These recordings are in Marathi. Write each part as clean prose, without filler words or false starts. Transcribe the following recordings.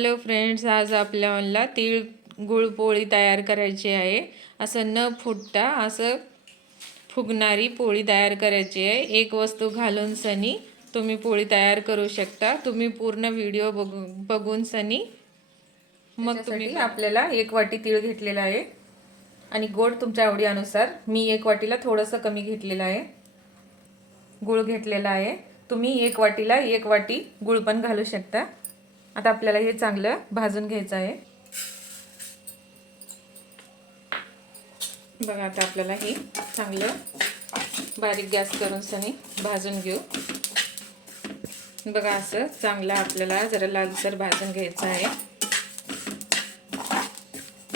हॅलो फ्रेंड्स, आज आपल्याला तीळ गुळ पोळी तयार करायची आहे। असं न फुटता असं फुगणारी पोळी तयार करायची आहे। एक वस्तू घालून सनी तुम्ही पोळी तयार करू शकता। तुम्ही पूर्ण व्हिडिओ बघून सनी मग तुम्ही आपल्याला 1 वाटी तीळ घेतलेला आहे आणि गोड तुमच्या आवडीनुसार। मी 1 वाटीला थोडंसं कमी घेतलेलं आहे। गुळ घेतलेला आहे। तुम्ही 1 वाटीला 1 वाटी गुळ पण घालू शकता। आता आपल्याला हे चांगलं भाजून घ्यायचं आहे। बघा आता आपल्याला हे चांगलं बारीक गॅस करून सनी भाजून घेऊ। बघा असं चांगलं आपल्याला जरा लालसर भाजून घ्यायचं आहे।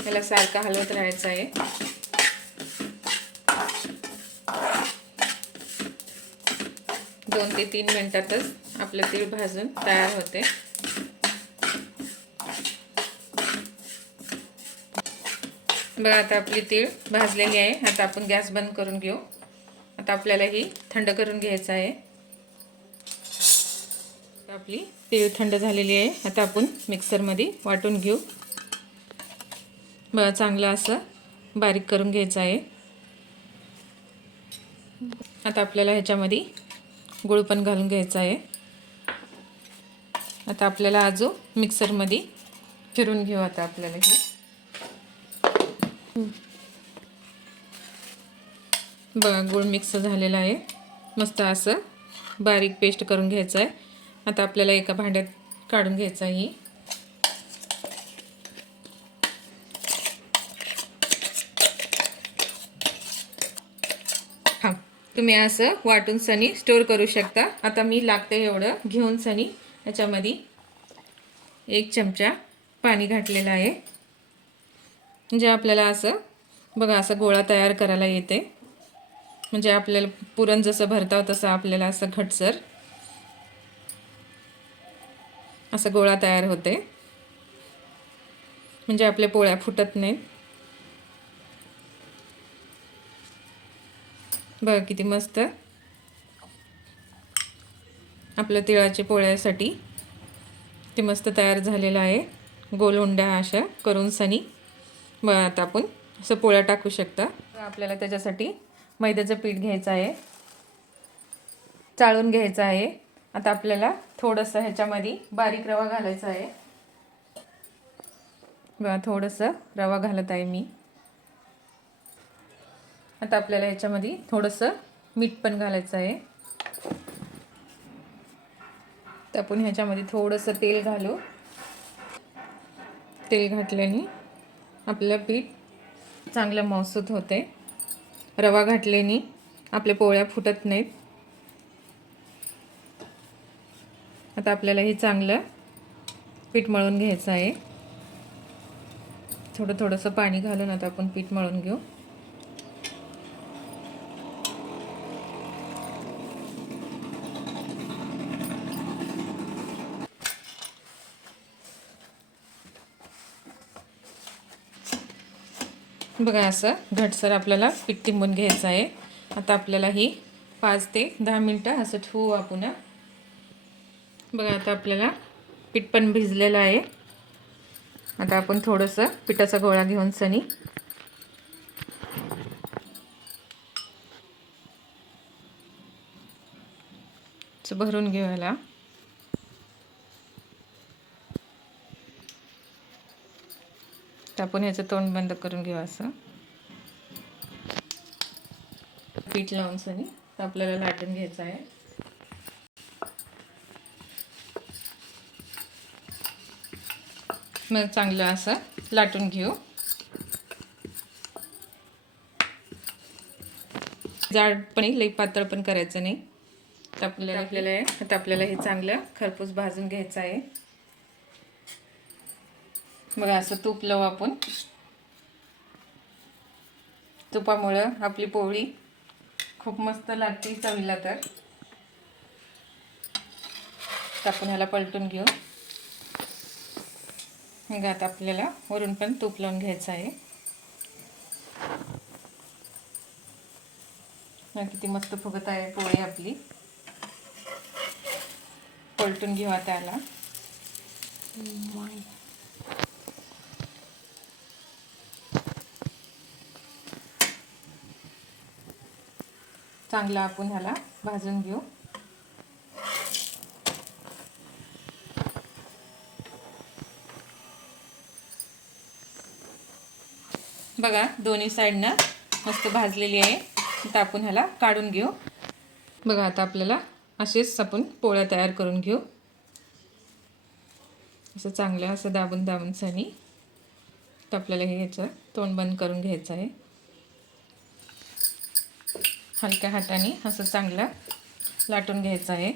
याला सारखं हलवत राहायचं आहे। दोन ते 3 मिनिटातच आपलं तीळ भाजून तयार होते। बघा आता आपली तीळ भाजलेली आहे। आता आपण गॅस बंद करून घेऊ। आता आपल्याला ही थंड करून घ्यायचं आहे। आपली तीळ थंड झालेली आहे। आता आपण मिक्सरमध्ये वाटून घेऊ। बघा चांगलं असं बारीक करून घ्यायचं आहे। आता आपल्याला ह्याच्यामध्ये गुळ पण घालून घ्यायचा आहे। आता आपल्याला अजून मिक्सरमध्ये फिरून घेऊ। आता आपल्याला हे बघा गुळ मिक्स झालेला आहे। मस्त असं बारीक पेस्ट करून घ्यायचं आहे। आता आपल्याला एका भांड्यात काढून घ्यायचं आहे। तुम्ही असं वाटून सनी स्टोर करू शकता। आता मी लागते एवढं घेऊन सनी याच्यामध्ये 1 चमचा पाणी घातलेलं आहे। म्हणजे आपल्याला असं बघा असं गोळा तयार करायला येते। म्हणजे आपल्याला पुरण जसं भरताव तसं आपल्याला असं घटसर असं गोळा तयार होते। म्हणजे आपल्या पोळ्या फुटत नाहीत। बघा किती मस्त आपल्या तिळाच्या पोळ्यासाठी ते मस्त तयार झालेलं आहे। गोल उंड्या अशा करून सनी बघा आता आपण असं पोळ्या टाकू शकता। आपल्याला त्याच्यासाठी मैद्याचं पीठ घ्यायचं आहे, चाळून घ्यायचं आहे। आता आपल्याला थोडंसं ह्याच्यामध्ये बारीक रवा घालायचा आहे। बघा थोडंसं रवा घालत आहे मी। आता आपल्याला ह्याच्यामध्ये थोडंसं मीठ पण घालायचं आहे। तर आपण ह्याच्यामध्ये थोडंसं तेल घालू। तेल घातल्याने आपलं पीठ चांगलं मऊसूत होते। रवा घातल्याने आपल्या पोळ्या फुटत नाहीत। आता आपल्याला हे चांगलं पीठ मळून घ्यायचं आहे। थोडंसं पाणी घालून आता आपण पीठ मळून घेऊ। बघा असं घटसर आपल्याला पीठ तिंबून घ्यायचं आहे। आता आपल्याला ही 5 ते 10 मिनिटं असं ठेवू आपण। बघा आता आपल्याला पीठ पण भिजलेलं आहे। आता आपण थोडंसं पिठाचा गोळा घेऊन सनी भरून घेऊ याला। तर आपण ह्याचं तोंड बंद करून घेऊ। असं पीठ लावून सनी तर आपल्याला लाटून घ्यायचं आहे। मग चांगलं असं लाटून घेऊ। जाड पण लई पातळ पण करायचं नाही। तर आपल्याला हे चांगलं खरपूस भाजून घ्यायचं आहे। बघा असं तूप लावू आपण। तुपामुळं आपली पोळी खूप मस्त लागते चवीला। तर आपण ह्याला पलटून घेऊ। मग आता आपल्याला वरून पण तूप लावून घ्यायचं आहे। किती मस्त फुगत आहे पोळी आपली। पलटून घेऊ आता याला। चांगला आपण ह्याला भाजून घेऊ. बघा दोन्ही साईडनं मस्त भाजलेली आहे. आता आपण ह्याला काढून घेऊ. बघा आता आपल्याला असेच आपण पोळ्या तयार करून घेऊ. असं चांगलं असं दाबून दाबून सनी तर आपल्याला हे ह्याचं तोंड बंद करून घ्यायचं आहे. हलक्या हाताने असं चांगलं लाटून घ्यायचं आहे.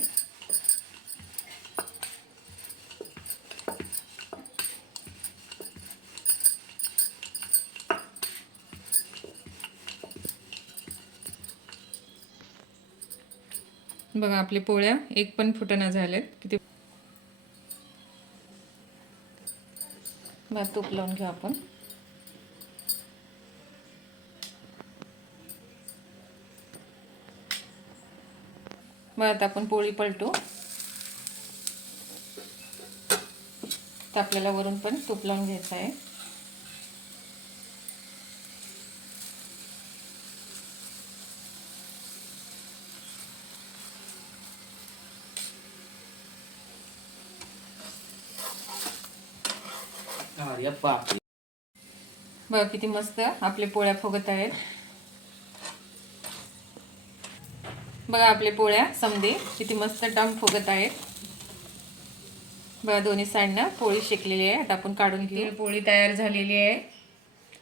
बघा आपली पोळ्या एक पण फुटना झाल्यात. किती बघा तूप लावून घेऊ आपण. मग आता आपण पोळी पलटू. तर आपल्याला वरून पण तूप लावून घ्यायचं आहे. बघा किती मस्त आपले पोळ्या फुगत आहेत. बघा आपले पोळ्या समदे किती मस्त टम फुगत आहेत. बघा दोन्ही साईडनं पोळी शेकलेली आहे. आता आपण काढून घेऊ. पोळी तयार झालेली आहे.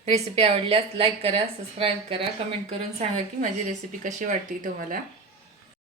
रेसिपी आवडल्यास लाईक करा, सबस्क्राईब करा, कमेंट करून सांगा की माझी रेसिपी कशी वाटली तुम्हाला.